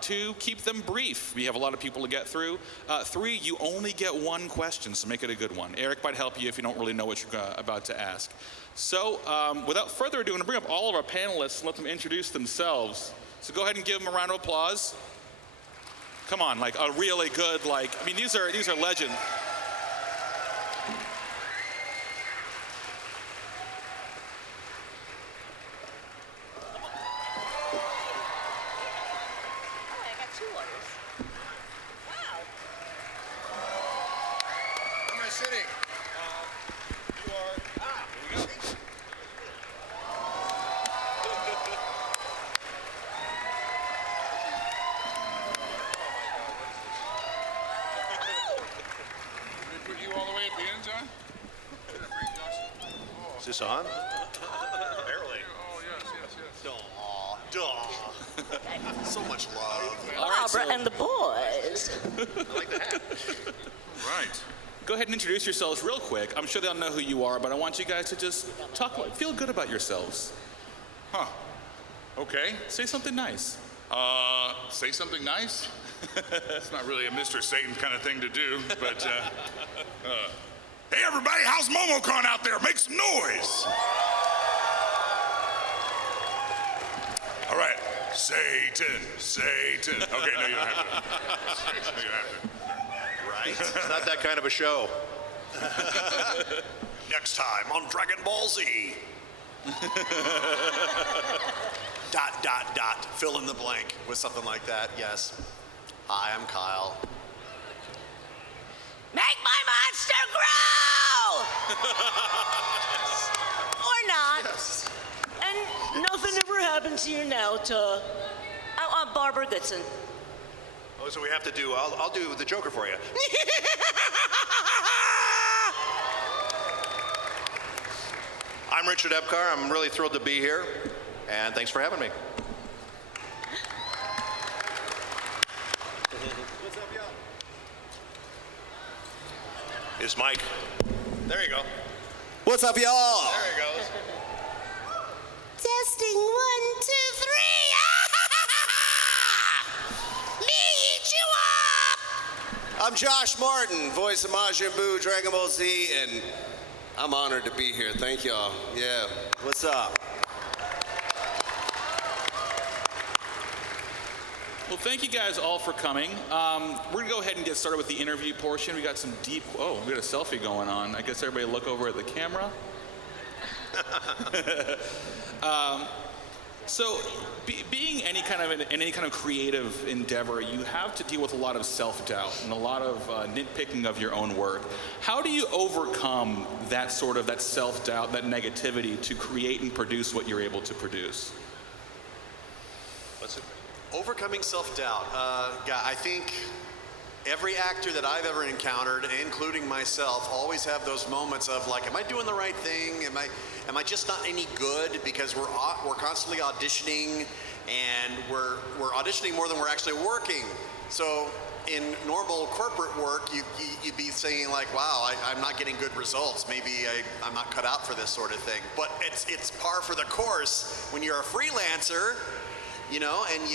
2, keep them brief. We have a lot of people to get through. 3, you only get one question, so make it a good one. Eric might help you if you don't really know what you're about to ask. So without further ado, I'm going to bring up all of our panelists and let them introduce themselves. So go ahead and give them a round of applause. Come on, like a really good, these are legends. Is this on? Barely. Oh, yes. Duh. So much love. Barbara and the boys. I like the hat. Right. Go ahead and introduce yourselves real quick. I'm sure they'll know who you are, but I want you guys to just feel good about yourselves. Huh. Okay. Say something nice. Say something nice? It's not really a Mr. Satan kind of thing to do, but, hey everybody, how's MomoCon out there? Make some noise! All right, Satan. Okay, no, you don't have to. No, you don't have to. Right? It's not that kind of a show. Next time on Dragon Ball Z. ... Fill in the blank with something like that, yes. Hi, I'm Kyle. Make my monster grow! Or not. Yes. And nothing ever happens here now to... I'm Barbara Goodson. Oh, so we have to do, I'll do the Joker for you. I'm Richard Epcar. I'm really thrilled to be here, and thanks for having me. What's up, y'all? It's Mike. There you go. What's up, y'all? There he goes. Testing 1, 2, 3. Me eat you up! I'm Josh Martin, voice of Majin Buu, Dragon Ball Z, and I'm honored to be here. Thank y'all. Yeah. What's up? Well, thank you guys all for coming. We're going to go ahead and get started with the interview portion. We got some we got a selfie going on. I guess everybody look over at the camera. So, being any kind of creative endeavor, you have to deal with a lot of self-doubt and a lot of nitpicking of your own work. How do you overcome that self-doubt, that negativity, to create and produce what you're able to produce? What's it? Overcoming self-doubt. I think every actor that I've ever encountered, including myself, always have those moments of like, am I doing the right thing? Am I just not any good? Because we're constantly auditioning, and we're auditioning more than we're actually working. So in normal corporate work, you'd be saying like, wow, I'm not getting good results. Maybe I'm not cut out for this sort of thing. But it's par for the course when you're a freelancer. You know, and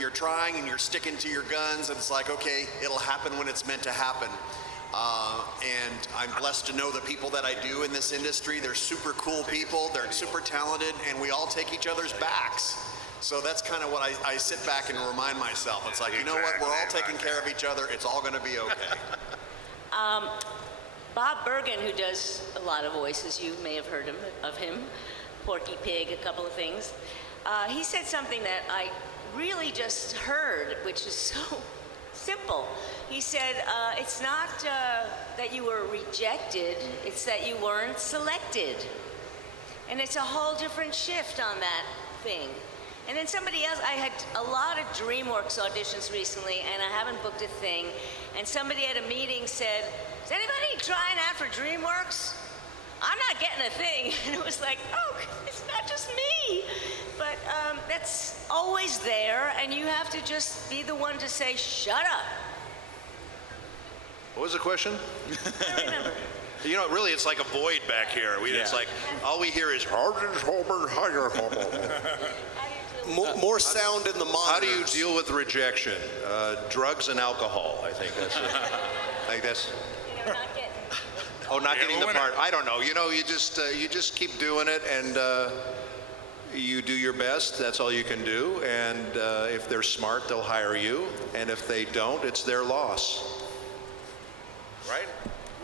you're trying and you're sticking to your guns, and it's like, okay, it'll happen when it's meant to happen. And I'm blessed to know the people that I do in this industry. They're super cool people, they're super talented, and we all take each other's backs. So that's kind of what I sit back and remind myself. It's like, you know what, we're all taking care of each other. It's all going to be okay. Bob Burgin, who does a lot of voices, you may have heard of him, Porky Pig, a couple of things. He said something that I really just heard, which is so simple. He said, it's not that you were rejected, it's that you weren't selected. And it's a whole different shift on that thing. And then somebody else, I had a lot of DreamWorks auditions recently, and I haven't booked a thing. And somebody at a meeting said, is anybody trying out for DreamWorks? I'm not getting a thing. And it was like, oh, it's not just me. But that's always there, and you have to just be the one to say, shut up. What was the question? I don't remember. You know, really, it's like a void back here. It's like, all we hear is... How do you do More sound in the monitors. How do you deal with rejection? Drugs and alcohol, I think that's Not getting. Oh, not We have getting a the winner. part. I don't know. You know, you just keep doing it, and you do your best. That's all you can do. And if they're smart, they'll hire you. And if they don't, it's their loss. Right?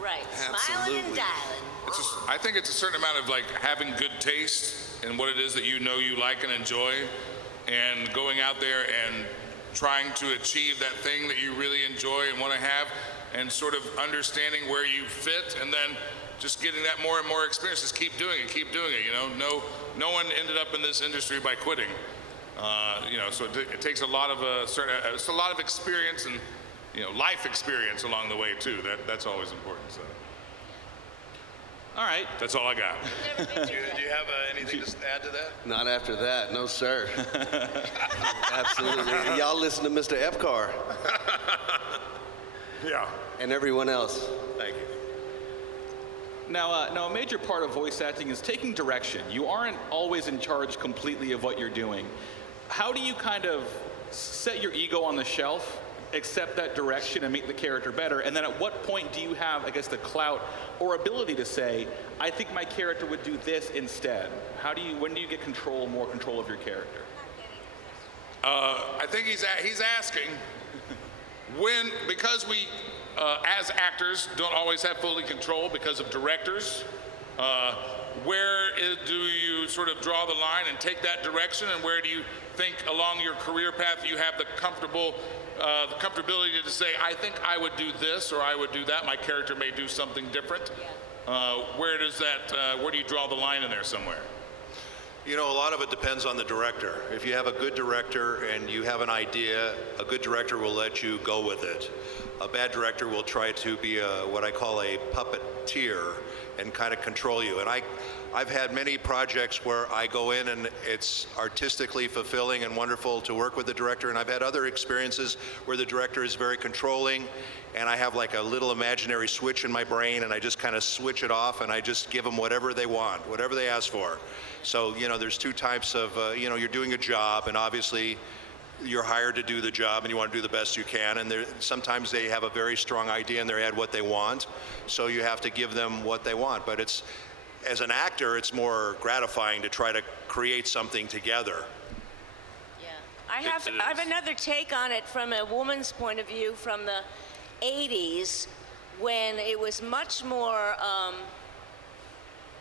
Right. Smiling and dialing. I think it's a certain amount of like having good taste in what it is that you know you like and enjoy, and going out there and trying to achieve that thing that you really enjoy and want to have, and sort of understanding where you fit, and then just getting that more and more experience. Just keep doing it, you know. No one ended up in this industry by quitting. You know, so it takes a lot of it's a lot of experience and, you know, life experience along the way too. That's always important. So All right. that's all I got. Never been to Do you have anything to add to that? Not after that, no sir. Absolutely. Y'all listen to Mr. Epcar Yeah. and everyone else. Thank you. Now, a major part of voice acting is taking direction. You aren't always in charge completely of what you're doing. How do you kind of set your ego on the shelf, accept that direction, and make the character better? And then at what point do you have, I guess, the clout or ability to say, I think my character would do this instead? When do you get more control of your character? I think he's asking because we, as actors, don't always have fully control because of directors. Do you sort of draw the line and take that direction, and where do you think along your career path you have the comfortability to say, I think I would do this or I would do that. My character may do something different. Where do you draw the line in there somewhere? You know, a lot of it depends on the director. If you have a good director and you have an idea, a good director will let you go with it. A bad director will try to be what I call a puppeteer and kind of control you. And I've had many projects where I go in and it's artistically fulfilling and wonderful to work with the director, and I've had other experiences where the director is very controlling, and I have like a little imaginary switch in my brain, and I just kind of switch it off, and I just give them whatever they want, whatever they ask for. So, you know, there's two types of, you know, you're doing a job, and obviously you're hired to do the job and you want to do the best you can, and sometimes they have a very strong idea in their head what they want, so you have to give them what they want. But as an actor, it's more gratifying to try to create something together. Yeah. I have another take on it from a woman's point of view from the 80s, when it was much more,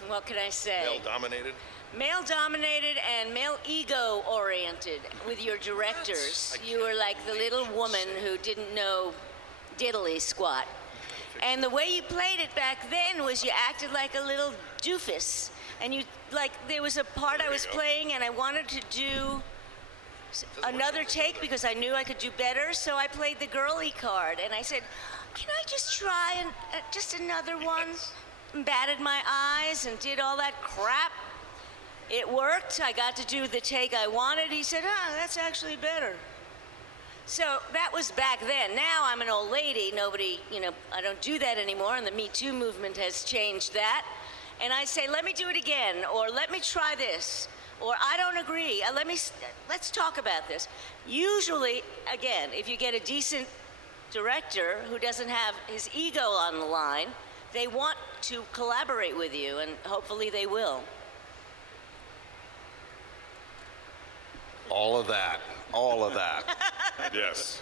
what can I say? Male-dominated? Male-dominated and male ego-oriented with your directors. You were like the little woman who didn't know diddly squat. And the way you played it back then was you acted like a little doofus. And there was a part I was playing and I wanted to do another take because I knew I could do better, so I played the girly card. And I said, can I just try just another one? And batted my eyes and did all that crap. It worked. I got to do the take I wanted. He said, that's actually better. So that was back then. Now I'm an old lady. Nobody, I don't do that anymore, and the Me Too movement has changed that. And I say, let me do it again, or let me try this, or I don't agree. Let's talk about this. Usually, again, if you get a decent director who doesn't have his ego on the line, they want to collaborate with you, and hopefully they will. All of that. Yes.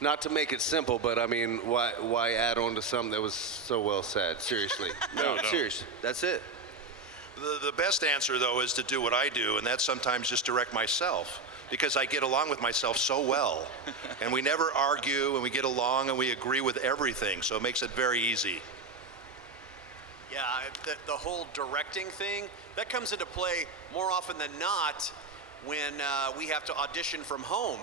Not to make it simple, but I mean, why add on to something that was so well said? Seriously. No, seriously. That's it. The best answer, though, is to do what I do, and that's sometimes just direct myself, because I get along with myself so well. And we never argue, and we get along, and we agree with everything, so it makes it very easy. Yeah, the whole directing thing, that comes into play more often than not when we have to audition from home.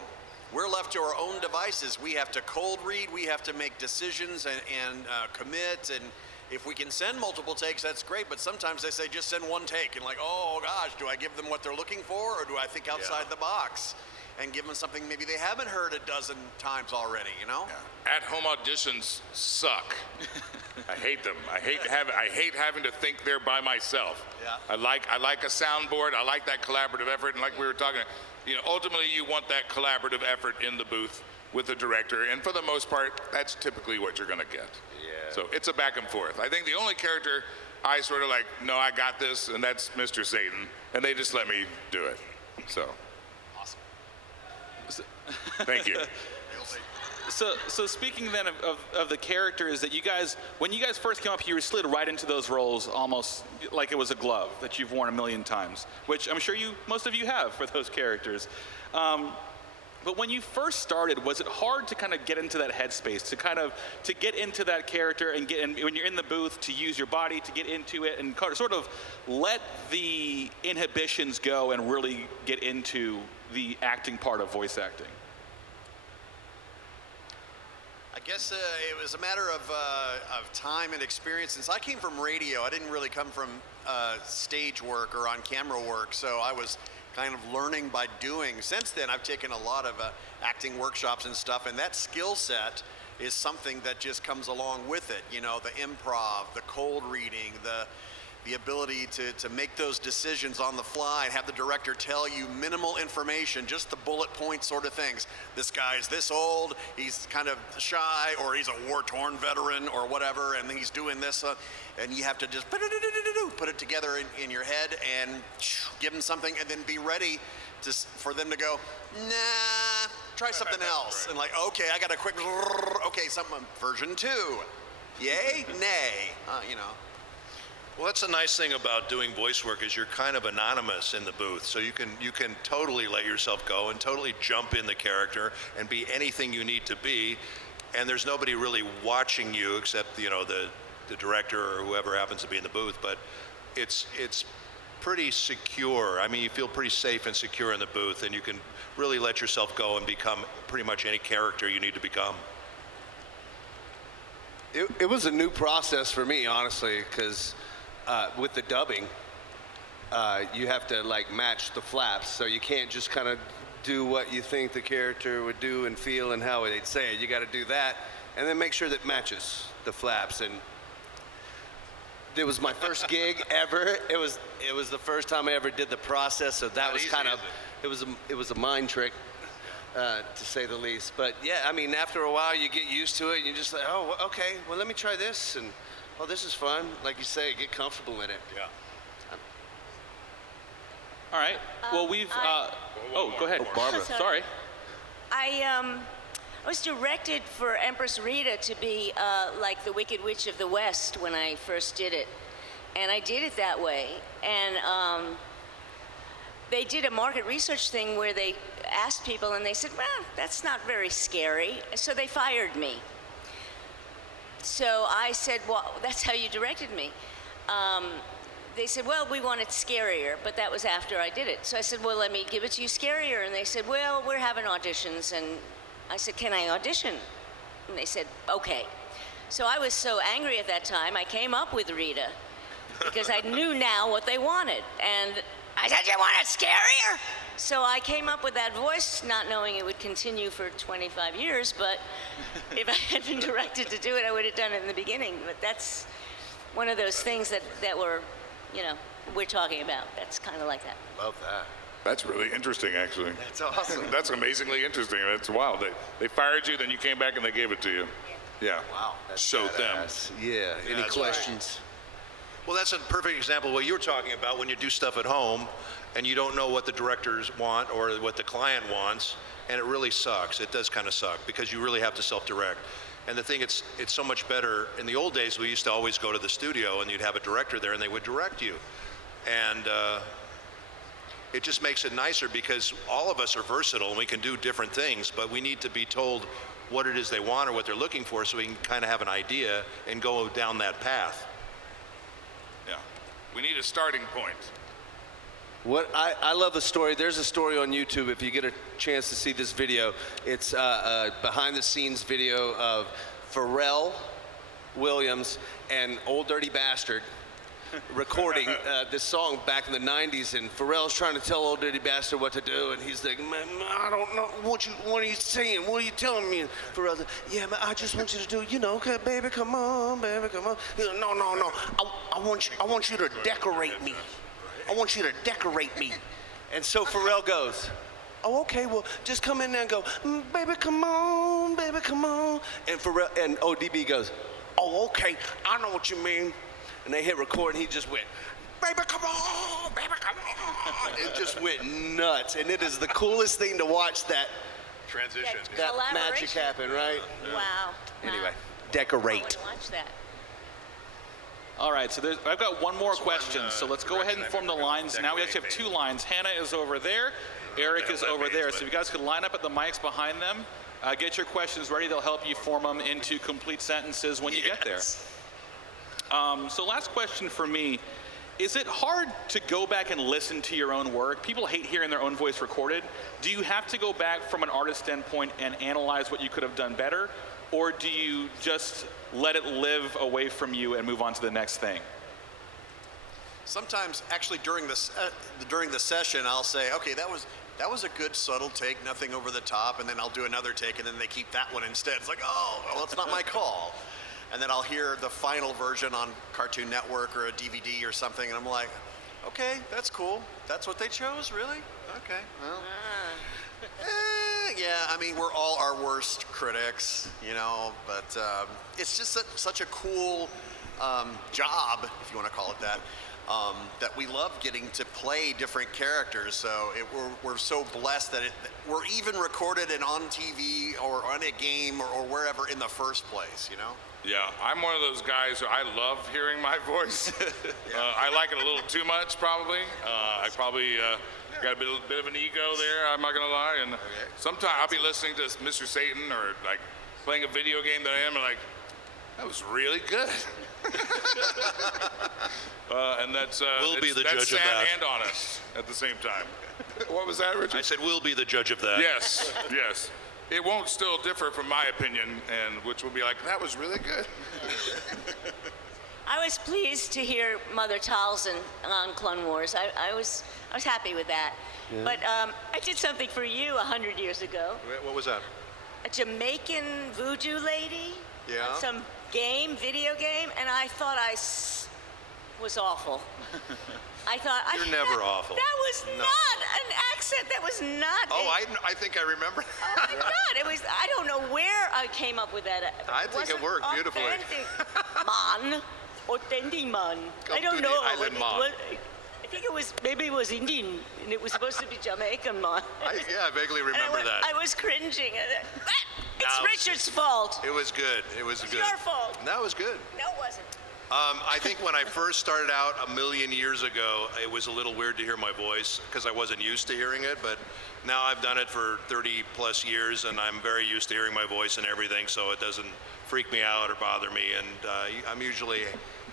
We're left to our own devices. We have to cold read, we have to make decisions and commit, and if we can send multiple takes, that's great, but sometimes they say just send one take, and like, oh gosh, do I give them what they're looking for, or do I think outside the box? and give them something maybe they haven't heard a dozen times already, you know? At-home auditions suck. I hate them. I hate having to think there by myself. Yeah. I like a soundboard. I like that collaborative effort, and like we were talking, ultimately you want that collaborative effort in the booth with the director, and for the most part, that's typically what you're going to get. Yeah. So it's a back and forth. I think the only character I sort of like, no, I got this, and that's Mr. Satan, and they just let me do it. So. Awesome. Thank you. So speaking then of the characters that you guys, when you guys first came up, you slid right into those roles almost like it was a glove that you've worn a million times, which I'm sure most of you have for those characters. But when you first started, was it hard to kind of get into that headspace, to get into that character and when you're in the booth, to use your body to get into it and sort of let the inhibitions go and really get into the acting part of voice acting? I guess it was a matter of time and experience. Since I came from radio, I didn't really come from stage work or on camera work, so I was kind of learning by doing. Since then, I've taken a lot of acting workshops and stuff, and that skill set is something that just comes along with it. You know, the improv, the cold reading, the ability to make those decisions on the fly and have the director tell you minimal information, just the bullet point sort of things. This guy's this old, he's kind of shy, or he's a war-torn veteran or whatever, and he's doing this, and you have to just put it together in your head and give them something, and then be ready for them to go, nah, try something else. Right. And like, okay, I got a quick, okay, something, version 2. Yay, nay, you know. Well, that's the nice thing about doing voice work is you're kind of anonymous in the booth, so you can totally let yourself go and totally jump in the character and be anything you need to be, and there's nobody really watching you except the director or whoever happens to be in the booth. But it's pretty secure. I mean, you feel pretty safe and secure in the booth, and you can really let yourself go and become pretty much any character you need to become. It was a new process for me, honestly, because with the dubbing, you have to like match the flaps, so you can't just kind of do what you think the character would do and feel and how they'd say it. You got to do that, and then make sure that matches the flaps. And it was my first gig ever. It was the first time I ever did the process, so that was kind of it was a mind trick, to say the least. But yeah, I mean, after a while, you get used to it, and you're just like, oh, okay, well, let me try this, and oh, this is fun. Like you say, get comfortable in it. Yeah. All right. Well, we've. Go ahead, Barbara. Sorry. I was directed for Empress Rita to be like the Wicked Witch of the West when I first did it. And I did it that way. And they did a market research thing where they asked people, and they said, well, that's not very scary. So they fired me. So I said, well, that's how you directed me. They said, well, we want it scarier, but that was after I did it. So I said, well, let me give it to you scarier. And they said, well, we're having auditions. And I said, can I audition? And they said, okay. So I was so angry at that time, I came up with Rita because I knew now what they wanted. And I said, you want it scarier? So I came up with that voice, not knowing it would continue for 25 years, but if I had been directed to do it, I would have done it in the beginning. But that's one of those things that we're talking about. That's kind of like that. Love that. That's really interesting, actually. That's awesome. That's amazingly interesting. That's wild. They fired you, then you came back and they gave it to you. Yeah. Wow. That's Showed them. badass. Yeah. Any that's questions? Well, that's a perfect example of what you were talking about when you do stuff at home and you don't know what the directors want or what the client wants, and it really sucks. It does kind of suck because you really have to self-direct. And the thing, it's so much better. In the old days, we used to always go to the studio and you'd have a director there and they would direct you. And it just makes it nicer because all of us are versatile and we can do different things, but we need to be told what it is they want or what they're looking for so we can kind of have an idea and go down that path. Yeah. We need a starting point. What I love the story. There's a story on YouTube if you get a chance to see this video. It's a behind-the-scenes video of Pharrell Williams and Old Dirty Bastard recording this song back in the 90s, and Pharrell's trying to tell old dirty bastard what to do, and he's like, man, I don't know what are you saying? What are you telling me? And Pharrell's like, yeah, man, I just want you to do, okay, baby, come on, baby, come on. He's like, no, I want you to decorate me. I want you to decorate me. And so Pharrell goes, oh, okay, well, just come in there and go, baby, come on, baby, come on. And Pharrell and ODB goes, oh, okay, I know what you mean. And they hit record, and he just went, baby, come on, baby, come on. It just went nuts. And it is the coolest thing to watch that Transition. that magic happen, right? Wow. Anyway, I decorate. want to watch that. All right, so I've got one more question. So let's go ahead and form the lines. Now we actually have 2 lines. Hannah is over there. Eric is over there. So if you guys could line up at the mics behind them, get your questions ready. They'll help you form them into complete sentences when you get there. So last question for me. Is it hard to go back and listen to your own work? People hate hearing their own voice recorded. Do you have to go back from an artist standpoint and analyze what you could have done better? Or do you just let it live away from you and move on to the next thing? Sometimes, actually, during the session, I'll say, okay, that was a good subtle take, nothing over the top, and then I'll do another take, and then they keep that one instead. It's like, oh, well, it's not my call. And then I'll hear the final version on Cartoon Network or a DVD or something, and I'm like, okay, that's cool. That's what they chose, really? Okay, well. Yeah, I mean, we're all our worst critics, but it's just such a cool job, if you want to call it that, that we love getting to play different characters. So we're so blessed that we're even recorded and on TV or on a game or wherever in the first place, Yeah, I'm one of those guys who I love hearing my voice. I like it a little too much, probably. I probably got a bit of an ego there, I'm not gonna lie. And sometimes I'll be listening to Mr. Satan or like playing a video game that I am, and like, that was really good. And that's We'll be the that's judge of sad that. and honest at the same time. What was that, Richard? I said we'll be the judge of that. Yes, yes. It won't still differ from my opinion, and which will be like, that was really good. I was pleased to hear Mother Talzin on Clone Wars. I was happy with that. Yeah. But I did something for you 100 years ago. What was that? A Jamaican voodoo lady. Yeah. On some video game, and I thought I was awful. I thought You're never awful. That was not an accent. That was not. Oh, I think I remember. Oh my God! It was. I don't know where I came up with that. I think it worked beautifully. Man, authentic man. Come I don't to know. the island, man. I think maybe it was Indian, and it was supposed to be Jamaican man. I vaguely remember that. I was cringing. It's No, Richard's fault. It was good. It was good. It's your fault. That was good. No, it wasn't. I think when I first started out a million years ago, it was a little weird to hear my voice because I wasn't used to hearing it. But now I've done it for 30 plus years, and I'm very used to hearing my voice and everything, so it doesn't freak me out or bother me. And I'm usually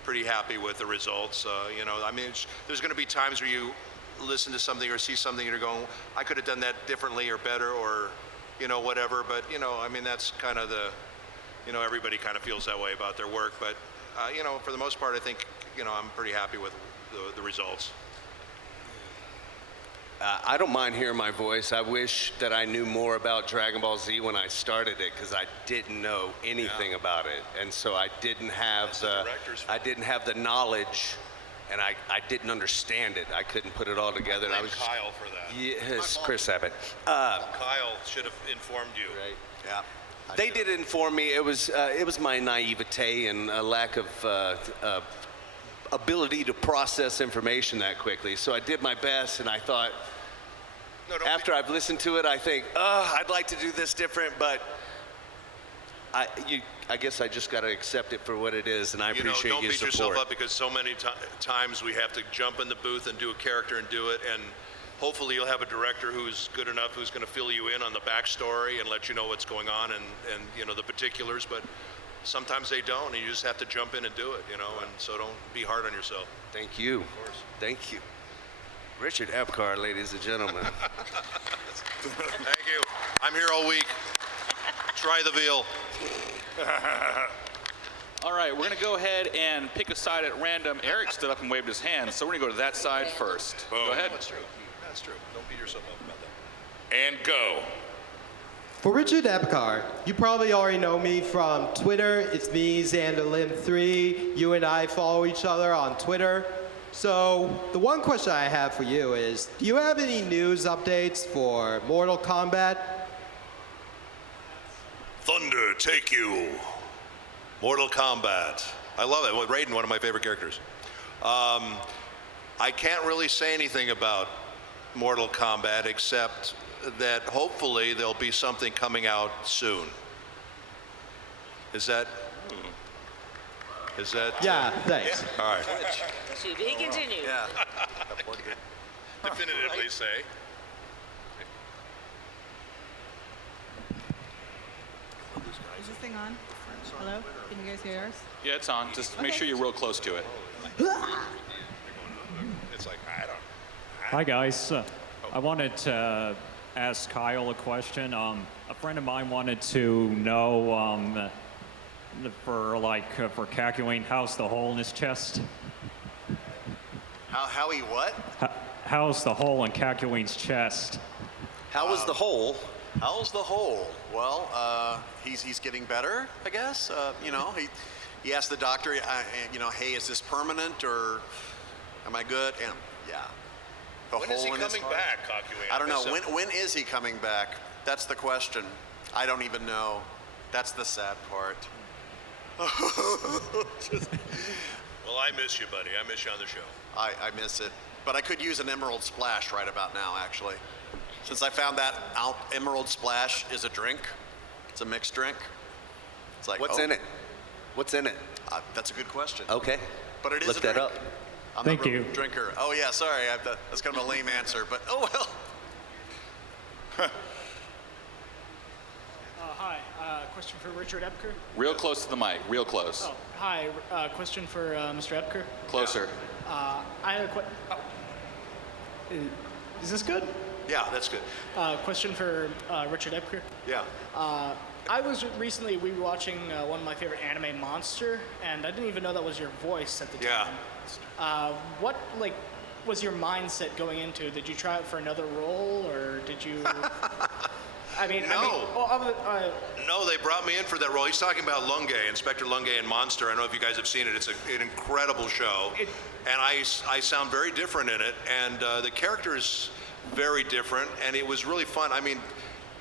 pretty happy with the results. I mean, there's going to be times where you listen to something or see something and you're going, I could have done that differently or better or, whatever. But, I mean, that's kind of everybody kind of feels that way about their work. But, for the most part, I think, I'm pretty happy with the results. I don't mind hearing my voice. I wish that I knew more about Dragon Ball Z when I started it, because I didn't know anything about it, and so I didn't have the knowledge, and I didn't understand it. I couldn't put it all together. And I was Kyle for that. Yes, Chris Abbott. Kyle should have informed you. Right. Yeah. They did inform me. It was my naivete and a lack of ability to process information that quickly. So I did my best, and I thought, after I've listened to it, I think, I'd like to do this different, but I guess I just got to accept it for what it is, and I appreciate your support. Don't beat yourself up, because so many times we have to jump in the booth and do a character and do it, and hopefully you'll have a director who's good enough, who's going to fill you in on the backstory and let you know what's going on and the particulars, but sometimes they don't, and you just have to jump in and do it, and so don't be hard on yourself. Thank you. Of course. Thank you. Richard Epcar, ladies and gentlemen. Thank you. I'm here all week. Try the veal. All right, we're going to go ahead and pick a side at random. Eric stood up and waved his hand, so we're going to go to that side first. Boom. Go ahead. That's true. That's true. Don't beat yourself up about that. And go. For Richard Epcar, you probably already know me from Twitter. It's me, XanderLim3. You and I follow each other on Twitter. So the one question I have for you is, do you have any news updates for Mortal Kombat? Thunder, take you. Mortal Kombat. I love it. Well, Raiden, one of my favorite characters. I can't really say anything about Mortal Kombat except that hopefully there'll be something coming out soon. Is that? Yeah, thanks. All right. To be continued. Yeah. Definitively say. Is this thing on? Hello? Can you guys hear us? Yeah, it's on. Just make sure you're real close to it. It's like, I don't. Hi guys, I wanted to ask Kyle a question. A friend of mine wanted to know for Kakyoin, how's the hole in his chest? How he what? How's the hole in Kakyoin's chest? How was the hole? How's the hole? Well, he's getting better, I guess. He asked the doctor, hey, is this permanent or am I good? And yeah. The When is he hole in his coming heart. back, Kakyoin? I don't know. When is he coming back? That's the question. I don't even know. That's the sad part. Well, I miss you, buddy. I miss you on the show. I miss it. But I could use an Emerald Splash right about now, actually. Since I found that out, Emerald Splash is a drink. It's a mixed drink. It's like, What's in it? What's in it? That's a good question. Okay. But it is Look a drink. that up. I'm Thank a you. drinker. Oh yeah, sorry. That's kind of a lame answer, but oh well. Hi, question for Richard Epcar. Real close to the mic. Real close. Oh, hi, question for Mr. Epcar. Closer. I have a Is this good? Yeah, that's good. Question for Richard Epcar. Yeah. I was recently rewatching one of my favorite anime, Monster, and I didn't even know that was your voice at the Yeah. time. What was your mindset going into? Did you try out for another role, or did you? No. No, they brought me in for that role. He's talking about Lunge, Inspector Lunge in Monster. I don't know if you guys have seen it. It's an incredible show. And I sound very different in it. And the character is very different. And it was really fun. I mean,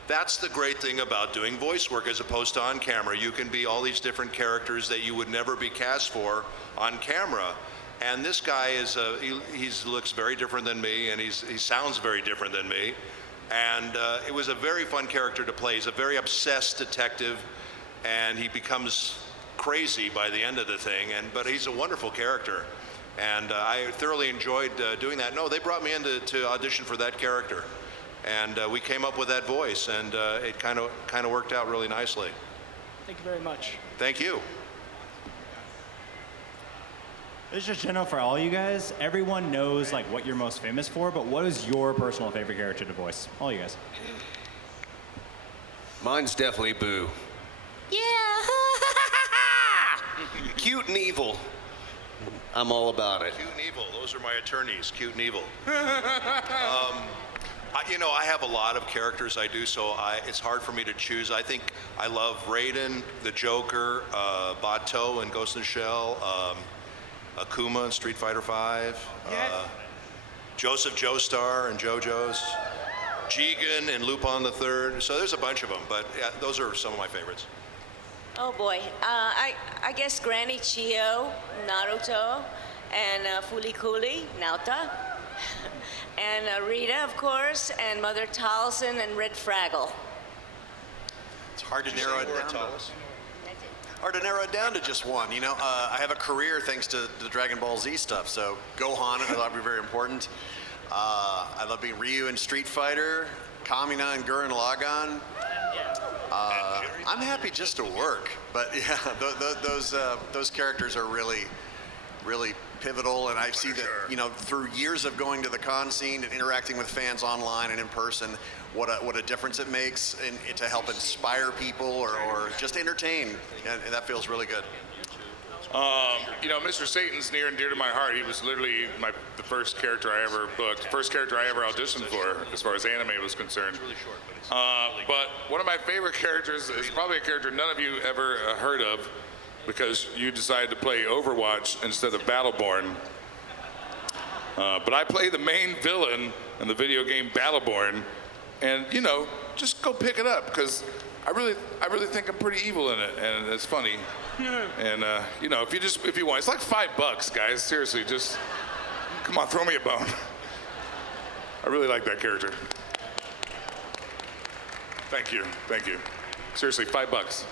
that's the great thing about doing voice work as opposed to on camera. You can be all these different characters that you would never be cast for on camera. And this guy is, he looks very different than me, and he sounds very different than me. And it was a very fun character to play. He's a very obsessed detective, and he becomes crazy by the end of the thing. But he's a wonderful character, and I thoroughly enjoyed doing that. No, they brought me in to audition for that character, and we came up with that voice, and it kind of worked out really nicely. Thank you very much. Thank you. This is just general for all you guys. Everyone knows like what you're most famous for, but what is your personal favorite character to voice? All you guys. Mine's definitely Boo. Yeah. Cute and evil. I'm all about it. Cute and evil. Those are my attorneys. Cute and evil. I have a lot of characters I do, so it's hard for me to choose. I think I love Raiden, the Joker, Bato and Ghost in the Shell, Akuma in Street Fighter V, Joseph Joestar and JoJo's, Jigen and Lupin the Third. So there's a bunch of them, but yeah, those are some of my favorites. Oh boy, I guess Granny Chio, Naruto, and Fulikuli, Naota, and Rita, of course, and Mother Taliesin and Red Fraggle. It's hard to narrow it down. Hard to narrow it down to just one. I have a career thanks to the Dragon Ball Z stuff. So Gohan, I thought would be very important. I love being Ryu in Street Fighter, Kamina and Gurren Lagann. I'm happy just to work, but yeah, those characters are really, really pivotal, and I see that through years of going to the con scene and interacting with fans online and in person, what a difference it makes to help inspire people or just entertain, and that feels really good. You know, Mr. Satan's near and dear to my heart. He was literally the first character I ever booked, first character I ever auditioned for, as far as anime was concerned. But one of my favorite characters is probably a character none of you ever heard of, because you decided to play Overwatch instead of Battleborn. But I play the main villain in the video game Battleborn, and you know, just go pick it up, because I really think I'm pretty evil in it, and it's funny. And you know, if you want, it's like $5, guys. Seriously, just come on, throw me a bone. I really like that character. Thank you. Seriously, $5.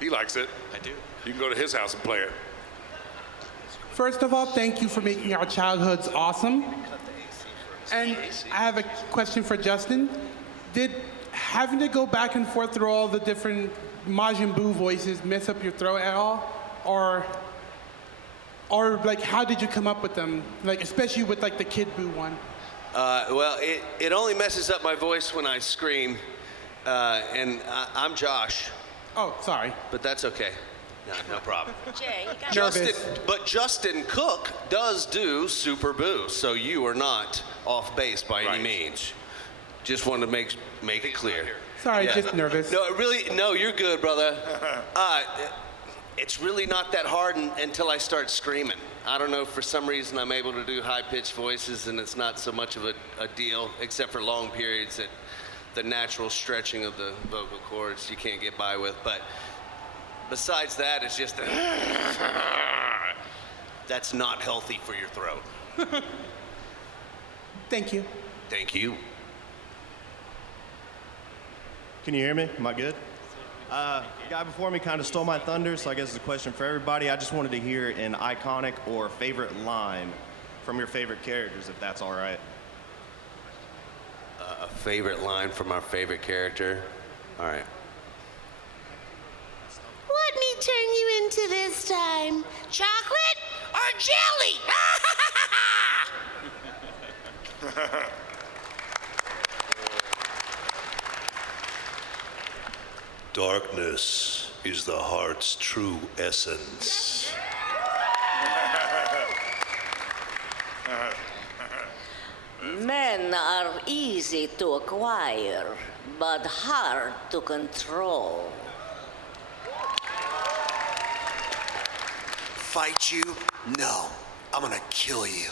He likes it. I do. You can go to his house and play it. First of all, thank you for making our childhoods awesome. And I have a question for Justin. Did having to go back and forth through all the different Majin Buu voices mess up your throat at all? Or like, how did you come up with them? Like, especially with like the Kid Buu one. Well, it only messes up my voice when I scream. And I'm Josh. Oh, sorry. But that's okay. No problem. Jay, you got Justin Cook does do Super Boo, so you are not off base by any means. Just wanted to make it clear. Sorry, just nervous. No, you're good, brother. It's really not that hard until I start screaming. I don't know, for some reason I'm able to do high-pitched voices, and it's not so much of a deal, except for long periods that the natural stretching of the vocal cords you can't get by with. But besides that, it's just that's not healthy for your throat. Thank you. Thank you. Can you hear me? Am I good? The guy before me kind of stole my thunder, so I guess it's a question for everybody. I just wanted to hear an iconic or favorite line from your favorite characters, if that's all right. A favorite line from our favorite character? All right. Let me turn you into this time. Chocolate or jelly? Darkness is the heart's true essence. Men are easy to acquire, but hard to control. Fight you? No. I'm gonna kill you.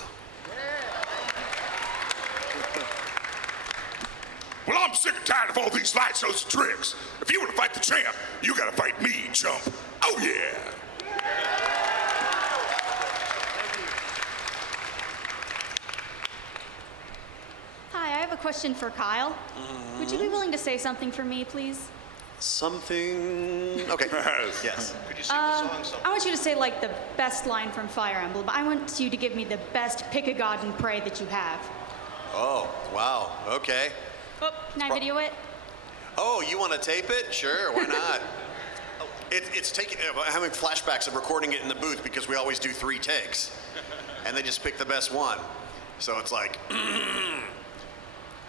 Well, I'm sick and tired of all these light shows and tricks. If you want to fight the champ, you gotta fight me, chump. Oh yeah. Hi, I have a question for Kyle. Would you be willing to say something for me, please? Something. Okay. Yes. Could you sing the song? I want you to say like the best line from Fire Emblem. I want you to give me the best pick a god and pray that you have. Oh, wow. Okay. Oh, can I video it? Oh, you want to tape it? Sure, why not? It's taking. I'm having flashbacks of recording it in the booth because we always do 3 takes, and they just pick the best one. So it's like,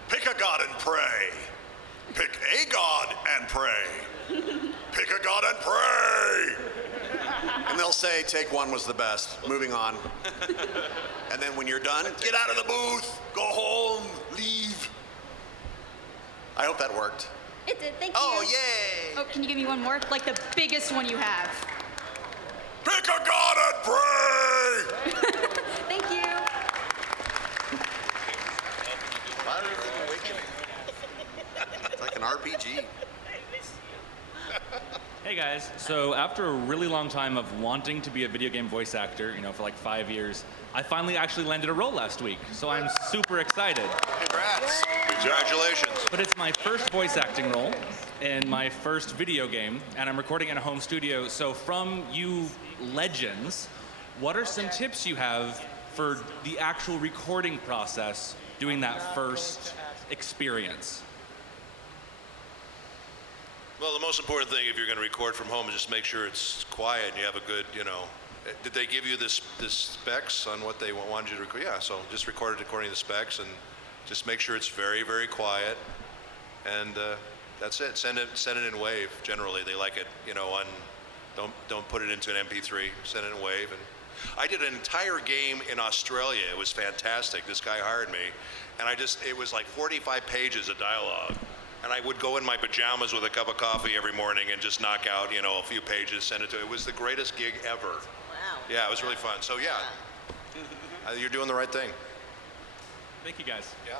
pick a god and pray. Pick a god and pray. Pick a god and pray. And they'll say, take 1 was the best. Moving on. And then when you're done, get out of the booth. Go home. Leave. I hope that worked. It did, thank you. Oh, yay! Oh, can you give me one more? Like the biggest one you have. Pick a god and pray! Thank you. It's like an RPG. Hey guys, so after a really long time of wanting to be a video game voice actor, for like 5 years, I finally actually landed a role last week, so I'm super excited. Congrats. Congratulations. But it's my first voice acting role in my first video game, and I'm recording in a home studio. So from you legends, what are some tips you have for the actual recording process, doing that first experience? Well, the most important thing if you're going to record from home is just make sure it's quiet and you have a good, Did they give you the specs on what they wanted you to record? Yeah, so just record it according to the specs and just make sure it's very, very quiet. And that's it. Send it in WAV. Generally, they like it, on Don't put it into an MP3. Send it in WAV. And I did an entire game in Australia. It was fantastic. This guy hired me, and it was like 45 pages of dialogue. And I would go in my pajamas with a cup of coffee every morning and just knock out, a few pages, send it to. It was the greatest gig ever. Wow. Yeah, it was really fun. So yeah, you're doing the right thing. Thank you, guys. Yeah.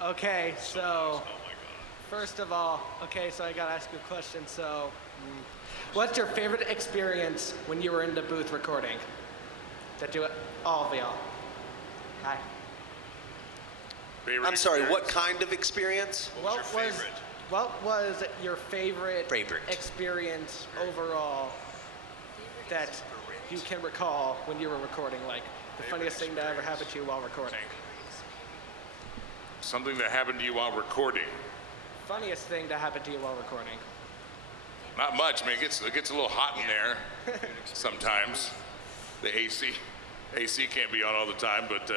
Okay, so first of all, so I gotta ask you a question. So, what's your favorite experience when you were in the booth recording? All of y'all. Hi. I'm sorry, what kind of experience? What was your favorite experience overall that you can recall when you were recording? Like the funniest thing that ever happened to you while recording? Something that happened to you while recording. Funniest thing that happened to you while recording? Not much. I mean, it gets a little hot in there sometimes. The AC can't be on all the time, but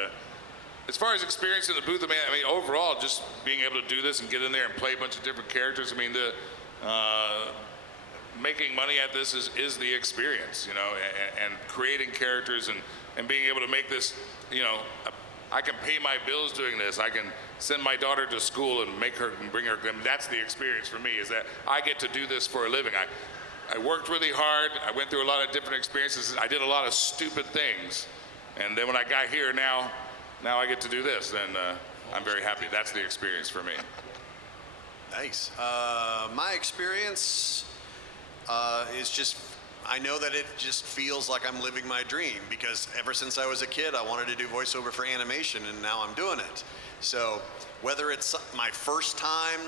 as far as experience in the booth, I mean, overall, just being able to do this and get in there and play a bunch of different characters. I mean, the making money at this is the experience, and creating characters and being able to make this, I can pay my bills doing this. I can send my daughter to school and bring her. I mean, that's the experience for me, is that I get to do this for a living. I worked really hard. I went through a lot of different experiences. I did a lot of stupid things, and then when I got here, now I get to do this, and I'm very happy. That's the experience for me. Nice. My experience is just, I know that it just feels like I'm living my dream, because ever since I was a kid, I wanted to do voiceover for animation, and now I'm doing it. So whether it's my first time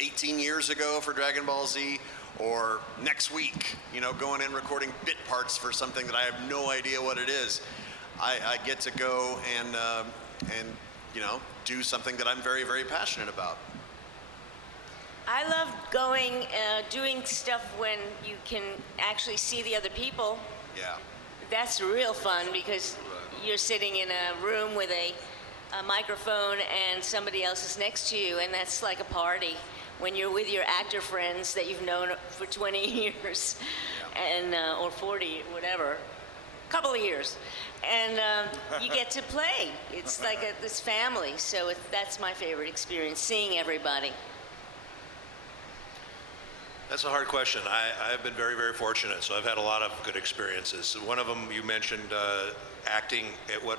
18 years ago for Dragon Ball Z, or next week, going in recording bit parts for something that I have no idea what it is, I get to go and do something that I'm very, very passionate about. I love going, doing stuff when you can actually see the other people. Yeah. That's real fun, because you're sitting in a room with a microphone and somebody else is next to you, and that's like a party when you're with your actor friends that you've known for 20 years, and or 40, whatever, couple of years, and you get to play. It's like this family, so that's my favorite experience, seeing everybody. That's a hard question. I've been very, very fortunate, so I've had a lot of good experiences. One of them, you mentioned acting at what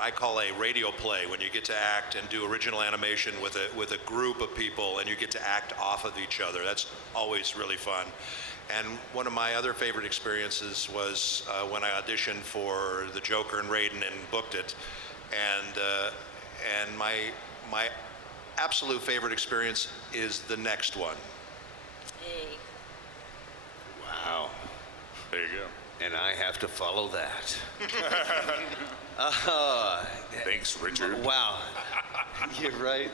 I call a radio play, when you get to act and do original animation with a group of people, and you get to act off of each other. That's always really fun. And one of my other favorite experiences was when I auditioned for the Joker and Raiden and booked it. And my absolute favorite experience is the next one. Hey. Wow. There you go. And I have to follow that. Thanks, Richard. Wow. You're right.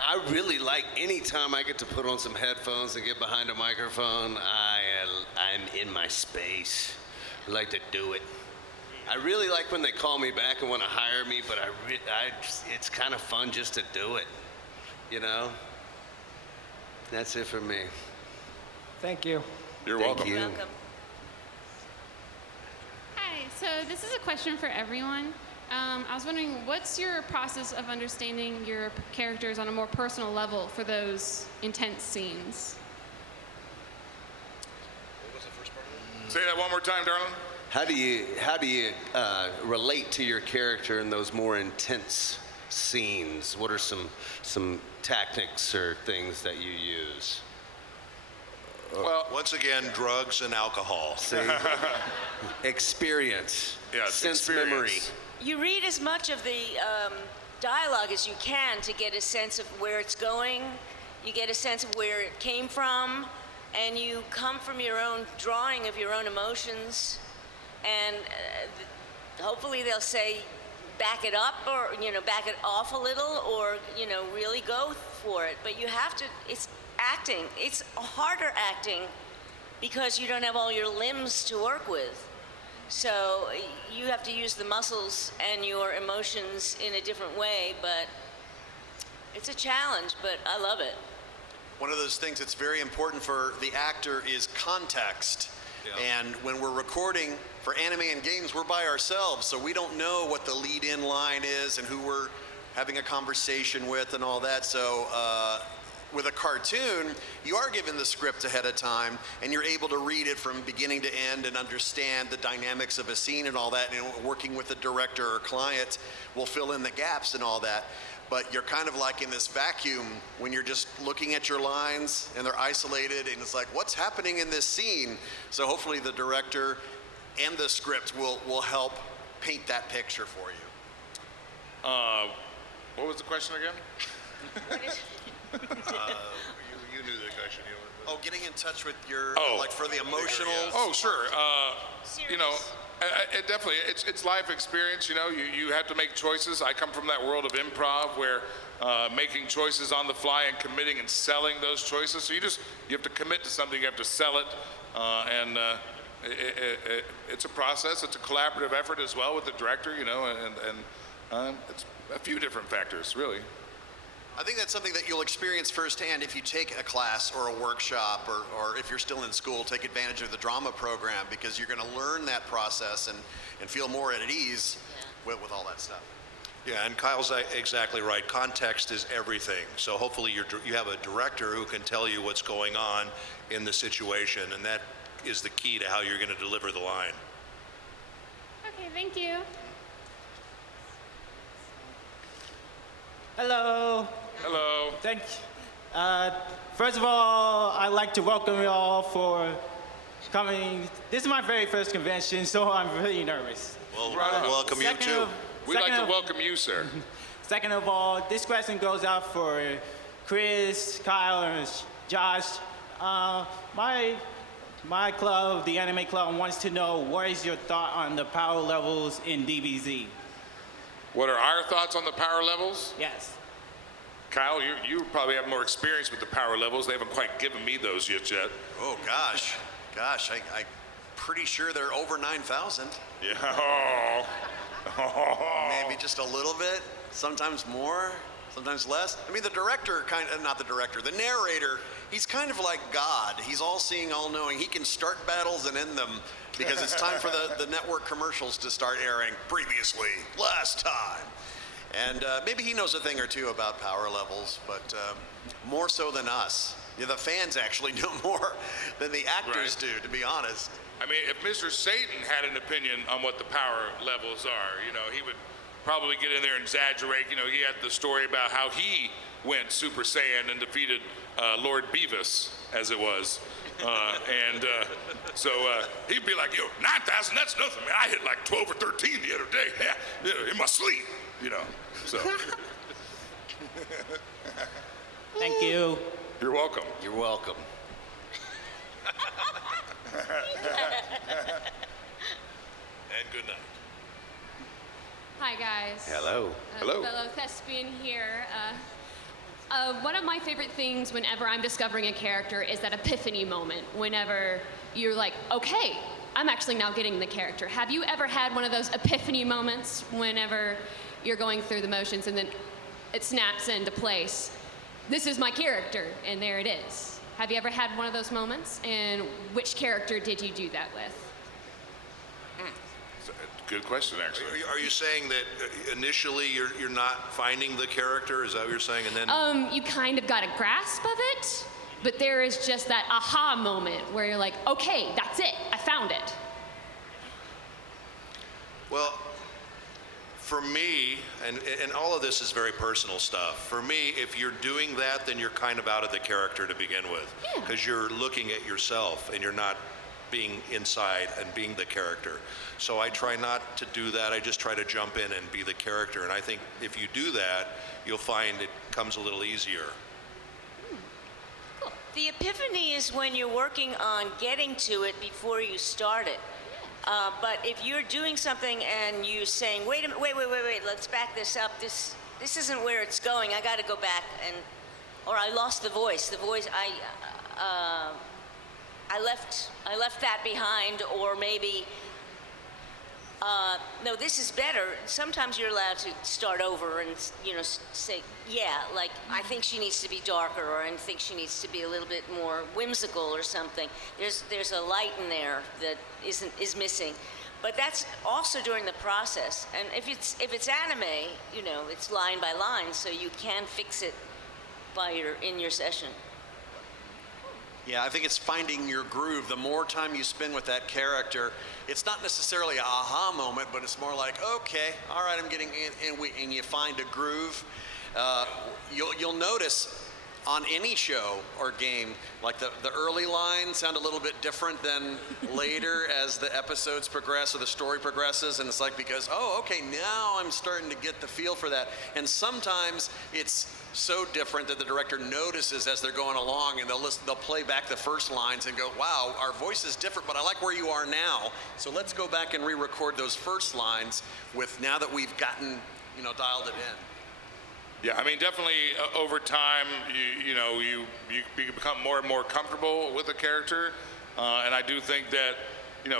I really like any time I get to put on some headphones and get behind a microphone. I'm in my space. I like to do it. I really like when they call me back and want to hire me, but it's kind of fun just to do it. That's it for me. Thank you. You're welcome. You're welcome. Hi, so this is a question for everyone. I was wondering, what's your process of understanding your characters on a more personal level for those intense scenes? What was the first part of Say that one more time, darling. How do you relate to your character in those more intense scenes? What are some tactics or things that you use? Well, once again, drugs and alcohol. See? Experience. Yes, sense experience. memory. You read as much of the dialogue as you can to get a sense of where it's going. You get a sense of where it came from, and you come from your own drawing of your own emotions, and hopefully they'll say back it up, or back it off a little, or really go for it. But you have to. It's acting. It's harder acting because you don't have all your limbs to work with. So you have to use the muscles and your emotions in a different way, but it's a challenge, but I love it. one of those things that's very important for the actor is context. And when we're recording for anime and games, we're by ourselves, so we don't know what the lead-in line is and who we're having a conversation with and all that. So with a cartoon, you are given the script ahead of time, and you're able to read it from beginning to end and understand the dynamics of a scene and all that, and working with a director or client will fill in the gaps and all that. But you're kind of like in this vacuum when you're just looking at your lines and they're isolated, and it's like, what's happening in this scene? So hopefully the director and the script will help paint that picture for you. What was the question again? You knew the question. Oh, getting in touch with your, like for the emotional. Oh, sure. You know, it definitely, it's life experience. You know, you have to make choices. I come from that world of improv where making choices on the fly and committing and selling those choices. So you have to commit to something. You have to sell it, and it's a process. It's a collaborative effort as well with the director. You know, and it's a few different factors, really. I think that's something that you'll experience firsthand if you take a class or a workshop, or if you're still in school, take advantage of the drama program, because you're going to learn that process and feel more at ease with all that stuff. Yeah, and Kyle's exactly right. Context is everything. So hopefully you have a director who can tell you what's going on in the situation, and that is the key to how you're going to deliver the line. Okay, thank you. Hello. Hello. Thank you. First of all, I'd like to welcome you all for coming. This is my very first convention, so I'm really nervous. Well, welcome you too. We'd like to welcome you, sir. Second of all, this question goes out for Chris, Kyle, and Josh. My club, the Anime Club, wants to know what is your thought on the power levels in DBZ? What are our thoughts on the power levels? Yes. Kyle, you probably have more experience with the power levels. They haven't quite given me those yet. Oh, gosh, I'm pretty sure they're over 9,000. Yeah. Maybe just a little bit, sometimes more, sometimes less. I mean, the director the narrator, he's kind of like God. He's all-seeing, all-knowing. He can start battles and end them because it's time for the network commercials to start airing. Previously, last time. And maybe he knows a thing or two about power levels, but more so than us. Yeah, the fans actually know more than the actors do, to be honest. I mean, if Mr. Satan had an opinion on what the power levels are, you know, he would probably get in there and exaggerate. You know, he had the story about how he went Super Saiyan and defeated Lord Beavis, as it was. So he'd be like, 9,000, that's nothing, man. I hit like 12 or 13 the other day, in my sleep, you know, so. Thank you. You're welcome. You're welcome. And good night. Hi, guys. Hello. Hello. Fellow thespian here. One of my favorite things whenever I'm discovering a character is that epiphany moment, whenever you're like, okay, I'm actually now getting the character. Have you ever had one of those epiphany moments whenever you're going through the motions and then it snaps into place? This is my character, and there it is. Have you ever had one of those moments? And which character did you do that with? Good question, actually. Are you saying that initially you're not finding the character? Is that what you're saying? And then You kind of got a grasp of it, but there is just that aha moment where you're like, okay, that's it. I found it. Well, for me, and all of this is very personal stuff. For me, if you're doing that, then you're kind of out of the character to begin with, because you're looking at yourself and you're not being inside and being the character. So I try not to do that. I just try to jump in and be the character. And I think if you do that, you'll find it comes a little easier. Cool. The epiphany is when you're working on getting to it before you start it. But if you're doing something and you're saying, wait a minute, wait, let's back this up. This isn't where it's going. I got to go back, or I lost the voice. The voice, I left that behind, or maybe no, this is better. Sometimes you're allowed to start over and, say, yeah, like, I think she needs to be darker, or I think she needs to be a little bit more whimsical or something. There's a light in there that is missing. But that's also during the process. And if it's anime, it's line by line, so you can fix it in your session. Yeah, I think it's finding your groove. The more time you spend with that character, it's not necessarily an aha moment, but it's more like, okay, all right, I'm getting in, and you find a groove. You'll notice on any show or game, like the early lines sound a little bit different than later as the episodes progress or the story progresses, and it's like because, oh, okay, now I'm starting to get the feel for that. And sometimes it's so different that the director notices as they're going along, and they'll play back the first lines and go, wow, our voice is different, but I like where you are now, so let's go back and re-record those first lines with now that we've gotten, dialed it in. Yeah, I mean, definitely over time, you become more and more comfortable with the character, and I do think that,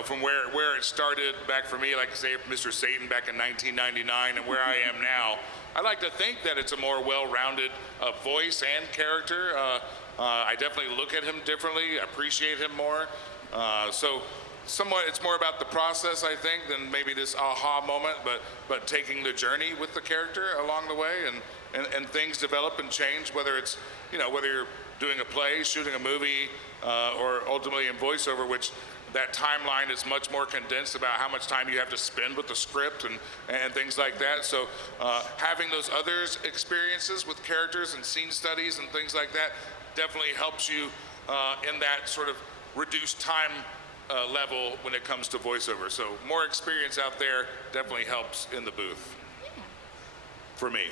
from where it started back for me, like say Mr. Satan back in 1999, and where I am now, I like to think that it's a more well-rounded voice and character. I definitely look at him differently, appreciate him more. So somewhat it's more about the process, I think, than maybe this aha moment, but taking the journey with the character along the way, and things develop and change, whether it's, whether you're doing a play, shooting a movie, or ultimately in voiceover, which that timeline is much more condensed about how much time you have to spend with the script and things like that. So having those others experiences with characters and scene studies and things like that definitely helps you in that sort of reduced time level when it comes to voiceover. So more experience out there definitely helps in the booth. For me.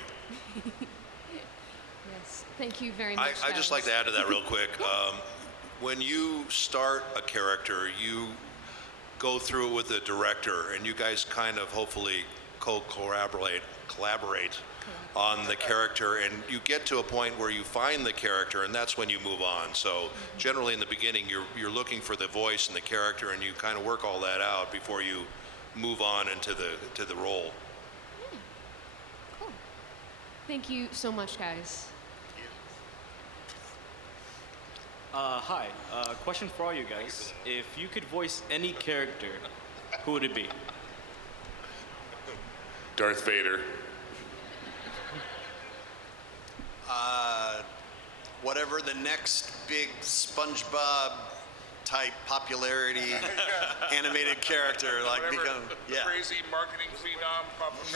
Yes, thank you very much. I'd just like to add to that real quick. When you start a character, you go through it with the director, and you guys kind of hopefully collaborate on the character, and you get to a point where you find the character, and that's when you move on. So generally in the beginning, you're looking for the voice and the character, and you kind of work all that out before you move on into the role. Cool. Thank you so much, guys. Hi, question for all you guys. If you could voice any character, who would it be? Darth Vader. Whatever the next big SpongeBob type popularity animated character, like Whatever become, the yeah. crazy marketing phenom.